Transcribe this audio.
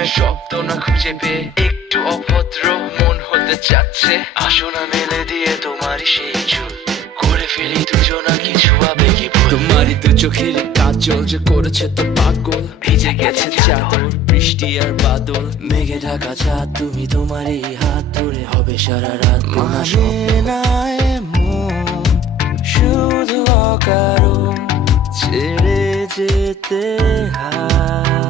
প্রেমের শব্দ না খুঁজে পেয়ে একটু অভদ্র মন হতে চাচ্ছে। আসো না মেলে দিয়ে তোমারই সেই চুল, করে ফেলি দুজনা কিছু আবেগী ভুল। তোমারই দু চোখের কাজল যে করেছে তো পাগল, ভিজে গেছে চাদর বৃষ্টি আর বাদল। মেঘে ঢাকা চাঁদ তুমি তোমারই হাত ধরে হবে সারা রাত। মানে না এমন শুধু অকারণ ছেড়ে যেতে হয়।